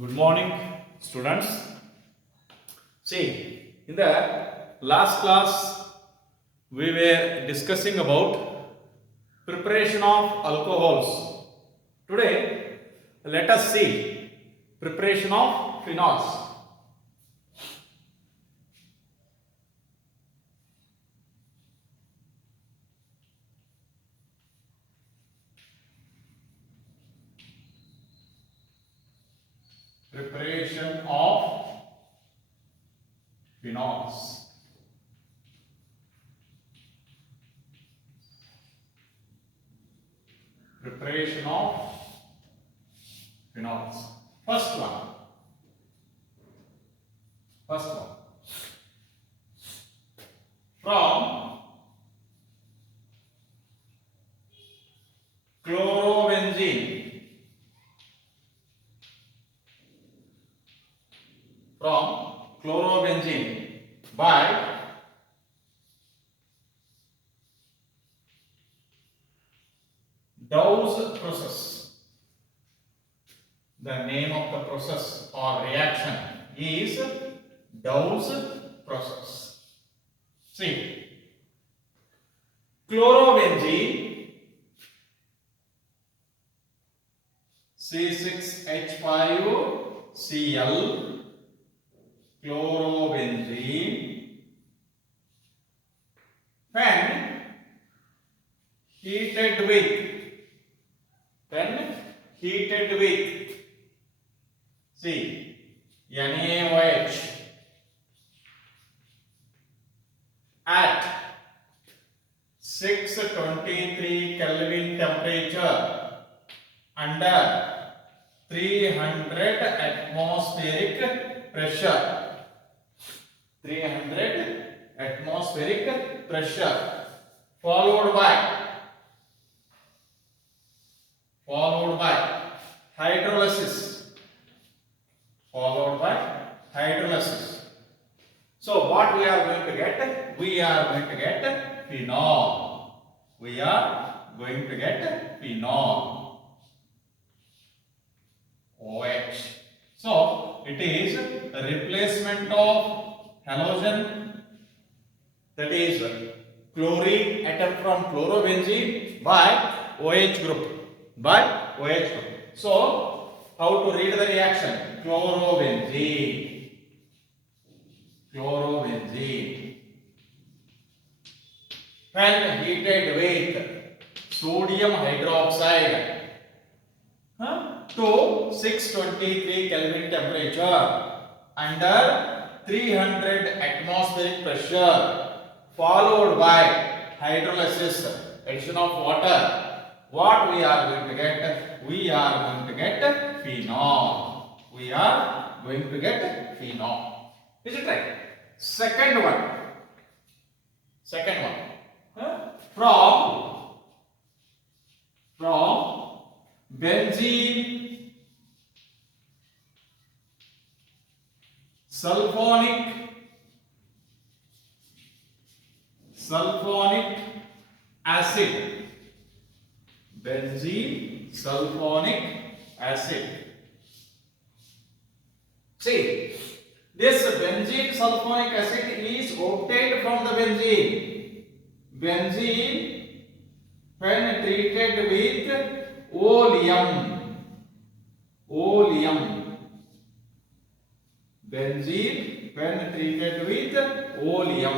Good morning, students. See, in the last class, we were discussing about preparation of alcohols. Today, let us see preparation of phenols. Preparation of phenols. Preparation of phenols. First one. From chlorobenzene. From chlorobenzene by Dow's process. The name of the process or reaction is Dow's process. See, chlorobenzene C6H5Cl chlorobenzene when heated with see NaOH at 623 Kelvin temperature under 300 atmospheric pressure. 300 atmospheric pressure followed by hydrolysis. So what we are going to get? We are going to get phenol. OH. So it is a replacement of halogen, that is chlorine atom from chlorobenzene by OH group. So how to read the reaction? Chlorobenzene when heated with sodium hydroxide to 623 Kelvin temperature under 300 atmospheric pressure followed by hydrolysis, addition of water. What we are going to get? We are going to get phenol. Is it right? Second one. From benzene sulfonic acid. Benzene sulfonic acid. See, this benzene sulfonic acid is obtained from the benzene. Benzene when treated with oleum. Benzene when treated with oleum.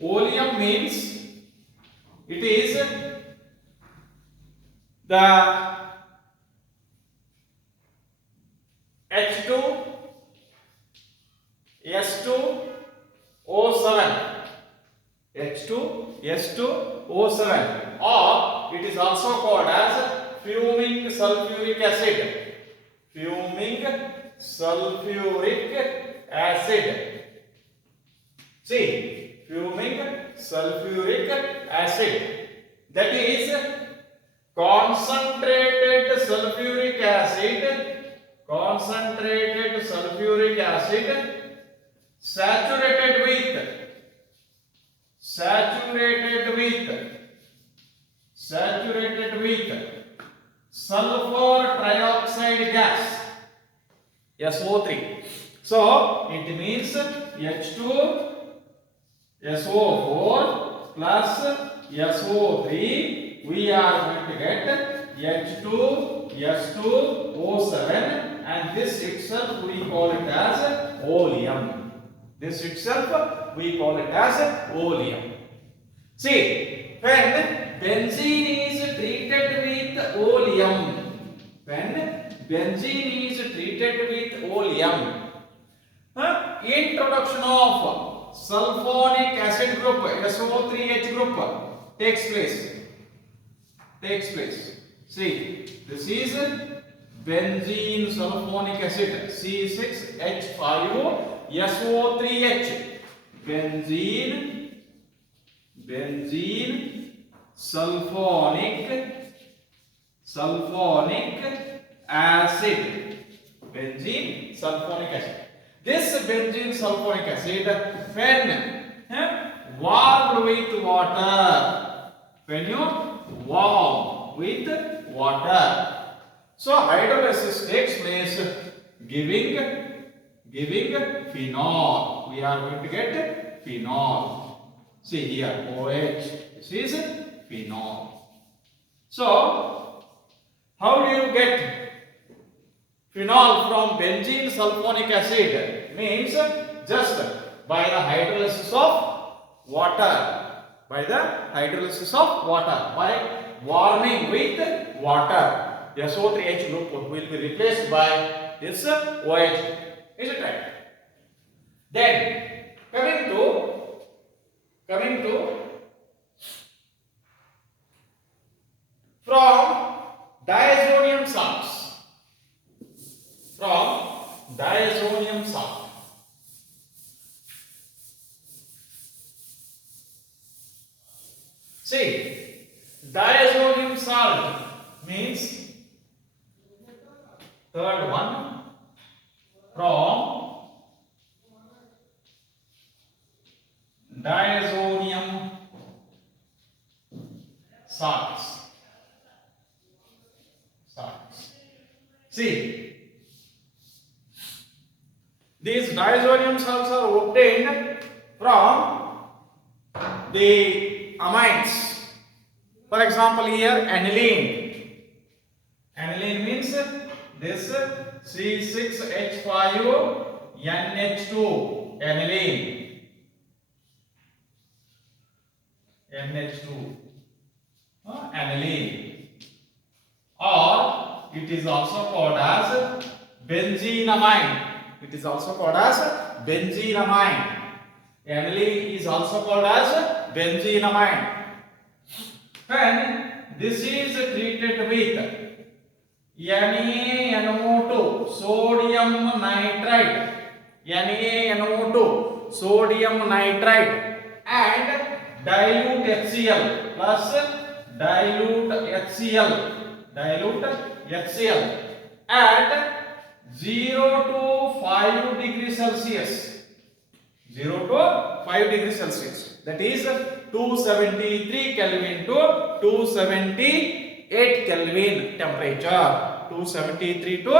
Oleum means it is the H2S2O7 or it is also called as fuming sulfuric acid. See, fuming sulfuric acid, that is concentrated sulfuric acid saturated with sulfur trioxide gas, SO3. So it means H2SO4 plus SO3. We are going to get H2S2O7, and this itself we call it as oleum. This itself we call it as oleum. See, when benzene is treated with oleum, introduction of sulfonic acid group SO3H group takes place. See, this is benzene sulfonic acid C6H5SO3H. Benzene sulfonic acid. Benzene sulfonic acid. This benzene sulfonic acid, when warmed with water, when you warm with water, so hydrolysis takes place, giving phenol. We are going to get phenol. See here, OH. This is phenol. So, how do you get phenol from benzene sulfonic acid? Means just by the hydrolysis of water. By warming with water. SO3H group will be replaced by this OH. Is it right? Then coming to from diazonium salts. See, diazonium salt means third one, from diazonium salts. See, these diazonium salts are obtained from the amines. For example, here aniline. Aniline means this C6H5NH2 aniline. Aniline. Or it is also called as benzenamine. Aniline is also called as benzenamine. When this is treated with NaNO2 sodium nitride, and dilute HCl plus dilute HCl at 0 to 5 degrees Celsius. That is 273 Kelvin to 278 Kelvin temperature. 273 to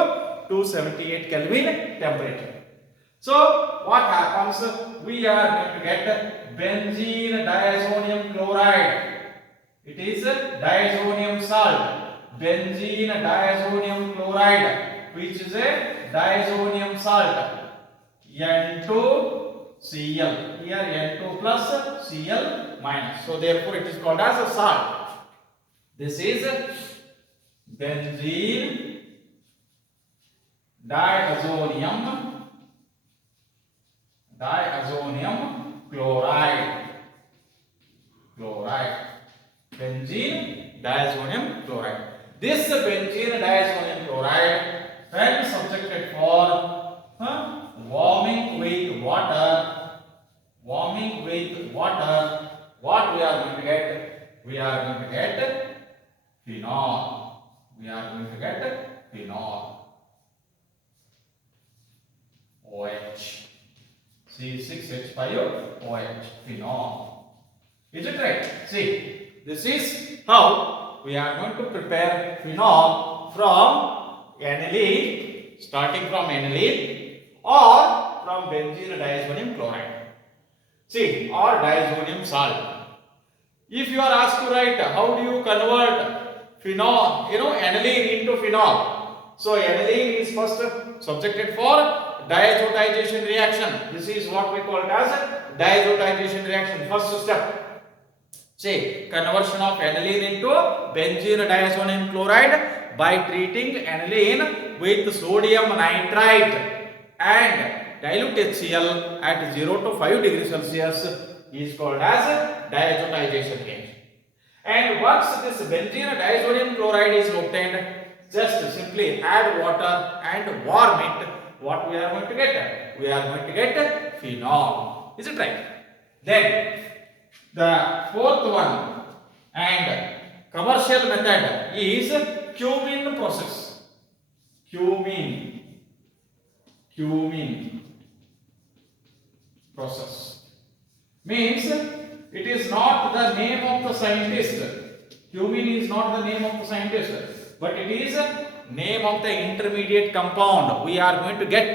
278 Kelvin temperature. So what happens? We are going to get benzene diazonium chloride. It is diazonium salt. Benzene diazonium chloride, which is a diazonium salt. N2Cl. Here N2 plus Cl minus. So therefore it is called as a salt. This is benzene diazonium chloride. Benzene diazonium chloride. This benzene diazonium chloride, when subjected for warming with water, what we are going to get? We are going to get phenol. OH. C6H5OH, phenol. Is it right? See, this is how we are going to prepare phenol from aniline, starting from aniline or from benzene diazonium chloride. See, or diazonium salt. If you are asked to write how do you convert phenol, aniline into phenol. So aniline is first subjected for diazotization reaction. This is what we call it as diazotization reaction. First step. Say conversion of aniline into benzene diazonium chloride by treating aniline with sodium nitrite and dilute HCl at 0 to 5 degrees Celsius is called as diazotization reaction. And once this benzene diazonium chloride is obtained, just simply add water and warm it. What we are going to get? We are going to get phenol. Is it right? Then the fourth one and commercial method is Cumin process. Cumin process means it is not the name of the scientist. Cumin is not the name of the scientist, but it is name of the intermediate compound we are going to get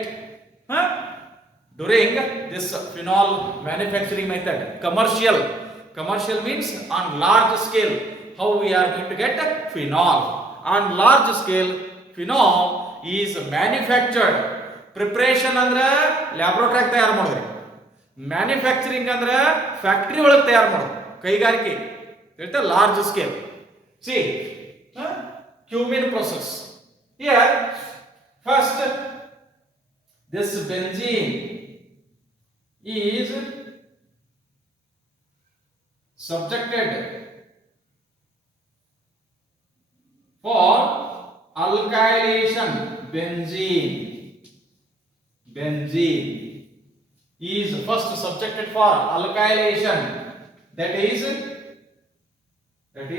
during this phenol manufacturing method. Commercial means on large scale. How we are going to get phenol? On large scale, phenol is manufactured. Preparation ಅಂದ್ರೆ laboratory ತಯಾರು ಮಾಡೋದ್ರಿ. Manufacturing ಅಂದ್ರೆ factory ಒಳಗೆ ತಯಾರು ಮಾಡೋದು, ಕೈಗಾರಿಕೆ ಹೇಳ್ತಾ large scale. C cumin process. Here first this benzene is subjected for alkylation. Benzene is first subjected for alkylation, that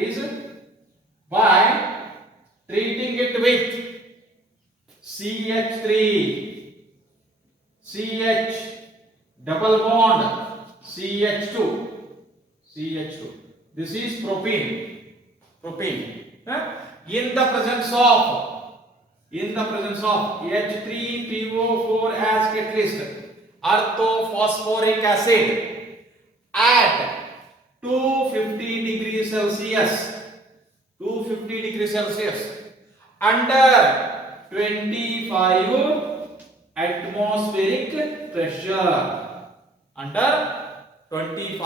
is by treating it with CH3 CH double bond CH2. This is propene. In the presence of H3PO4 as catalyst, orthophosphoric acid at 250 degrees Celsius under 25 atmospheric pressure. Under 25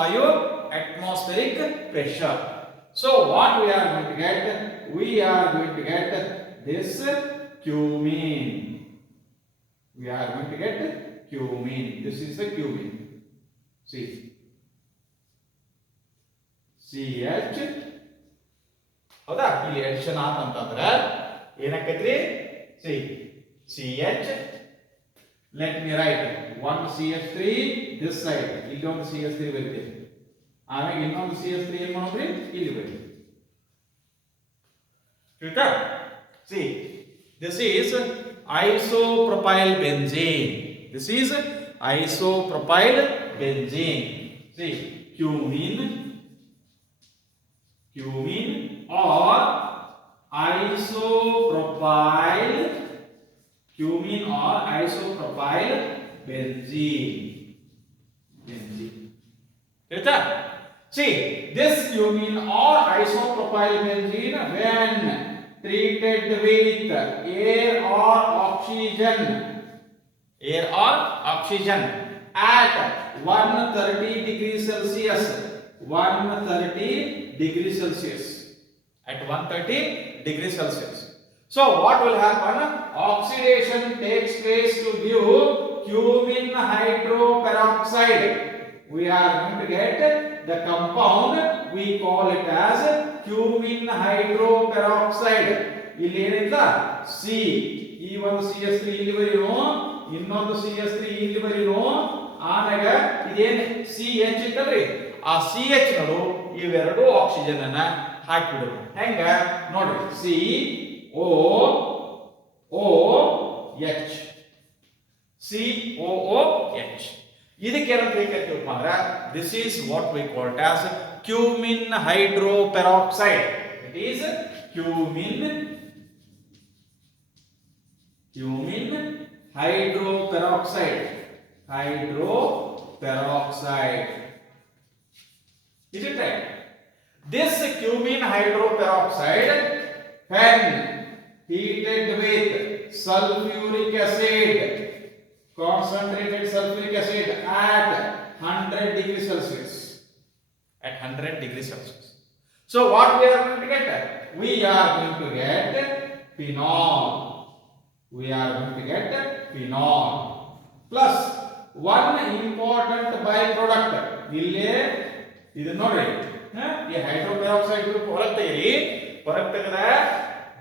atmospheric pressure. So what we are going to get? We are going to get this cumin. We are going to get cumin. This is the cumin. See, CH. ಹೌದಾ, ಇಲ್ಲಿ addition ಆತಂತಂದ್ರೆ ಏನಾಕೈತ್ರಿ? C CH. Let me write one CH3 this side. ಇಲ್ಲಿ ಒಂದು CH3 ಬರೀತೀವಿ. ಆಮೇಲೆ ಇನ್ನೊಂದು CH3 ಏನು ಮಾಡೋದ್ರಿ? ಇಲ್ಲಿ ಬರೀತೀವಿ. ಆಯ್ತಾ? See, this is isopropyl benzene. See, cumin or isopropyl benzene. Right? See, this cumin or isopropyl benzene, when treated with air or oxygen at 130 degrees Celsius. At 130 degrees Celsius. So what will happen? Oxidation takes place to give cumin hydroperoxide. We are going to get the compound, we call it as cumin hydroperoxide. ಇಲ್ಲಿ ಏನಿಲ್ಲ C, ಈ ಒಂದು CH3 ಇಲ್ಲಿ ಬರೀನು, ಇನ್ನೊಂದು CH3 ಇಲ್ಲಿ ಬರೀನು, ಆಮೇಲೆ ಇದೇನು CH ಇತ್ತಲ್ರಿ, ಆ CH ನಡು ಇವೆರಡು ಆಕ್ಸಿಜನ್ ಅನ್ನ ಹಾಕಿಬಿಡೋಣ. ಹೆಂಗ ನೋಡ್ರಿ, COOH. ಇದಕ್ಕೆ ಏನಂತ ಹೇಳ್ತೀವಪ್ಪ ಅಂದ್ರೆ, this is what we called as cumin hydroperoxide. It is cumin hydroperoxide. Is it right? This cumin hydroperoxide, when heated with sulfuric acid, concentrated sulfuric acid at 100 degrees Celsius. At 100 degrees Celsius. So what we are going to get? We are going to get phenol. Plus one important byproduct. ಇಲ್ಲೇ ಇದು ನೋಡಿ ಈ ಹೈಡ್ರೋಪೆರಾಕ್ಸೈಡ್ group ಹೊರಗೆ ತೆಗೀರಿ. ಹೊರಗೆ ತೆಗೆದ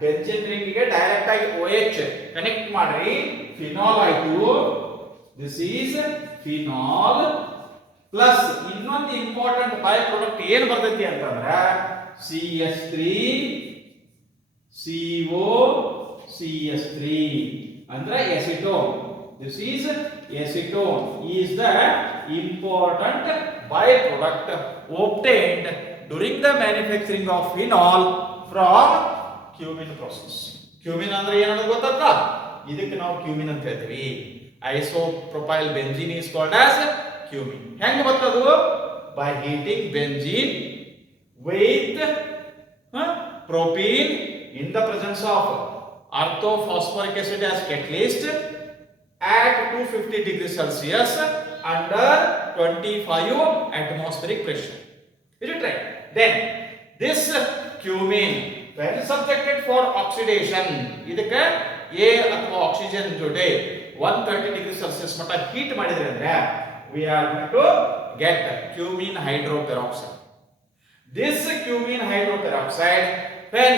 benzene ring ಗೆ direct ಆಗಿ OH ಕನೆಕ್ಟ್ ಮಾಡ್ರಿ, ಫಿನಾಲ್ ಆಯ್ತು. This is phenol. ಪ್ಲಸ್ ಇನ್ನೊಂದು ಇಂಪಾರ್ಟೆಂಟ್ ಬೈ ಪ್ರಾಡಕ್ಟ್ ಏನು ಬರ್ತೈತಿ ಅಂತಂದ್ರೆ CH3 CO CH3 ಅಂದ್ರೆ acetone. This is acetone is the important byproduct obtained during the manufacturing of phenol from cumin process. Cumin ಅಂದ್ರೆ ಏನಂತ ಗೊತ್ತಾಯ್ತಾ? ಇದಕ್ಕೆ ನಾವು cumin ಅಂತ ಹೇಳ್ತೀವಿ. Isopropyl benzene is called as cumin. ಹೆಂಗೆ ಬರ್ತದು? By heating benzene with propene in the presence of orthophosphoric acid as catalyst at 250 degrees Celsius under 25 atmospheric pressure. Is it right? Then this cumin when subjected for oxidation, ಇದಕ್ಕೆ air ಅಥವಾ oxygen ಜೊತೆ 130 degrees Celsius ಮಟ್ಟ heat ಮಾಡಿದ್ರೆ ಅಂದ್ರೆ we are going to get cumin hydroperoxide. This cumin hydroperoxide when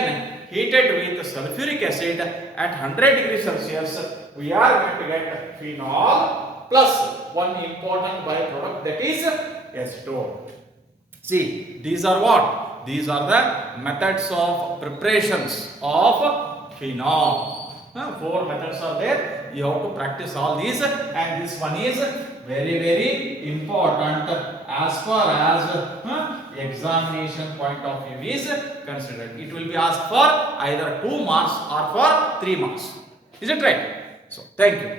heated with sulfuric acid at 100 degrees Celsius, we are going to get phenol plus one important byproduct, that is acetone. See, these are what? These are the methods of preparations of phenol. 4 methods are there. You have to practice all these, and this one is very important as far as examination point of view is considered. It will be asked for either 2 marks or for 3 marks. Is it right? So, thank you.